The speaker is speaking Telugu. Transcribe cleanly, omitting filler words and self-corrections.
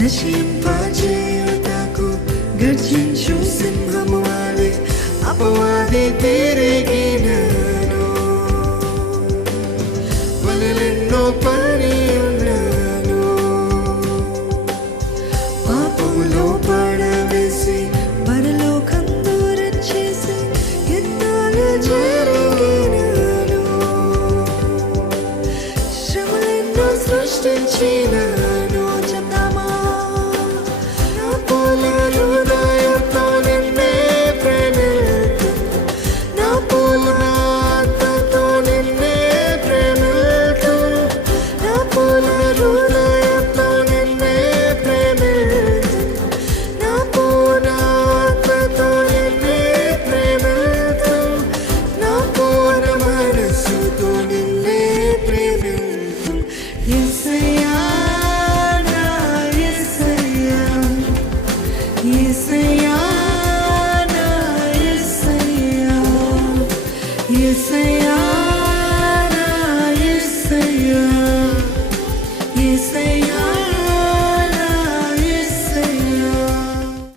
నశింపజేయుటకు గర్జించు సింహము వలె అపవాది తిరిగినను. వలెలెన్నో పని ఉన్నను, పాపములో పడవేసి పరలోకం దూరం చేసి యుద్ధాలు జరిగినను. శ్రమలెన్నో సృష్టించినను. చెప్తామా? నా పూల హృదయంతో నిన్నే ప్రేమిల్తు, నా పూల ఆత్మతో నిన్నే ప్రేమిల్తు, నా పూల హృదయంతో నిన్నే ప్రేమిల్తు, నా పూల ఆత్మతో నిన్నే ప్రేమిల్తు, నా పూల మనస్సుతో నిన్నే ప్రేమిల్తు. యేసయ్యా, నా యేసయ్యా, యేసయ్యా, నా యేసయ్యా, యేసయ్యా, నా యేసయ్యా, యేసయ్యా.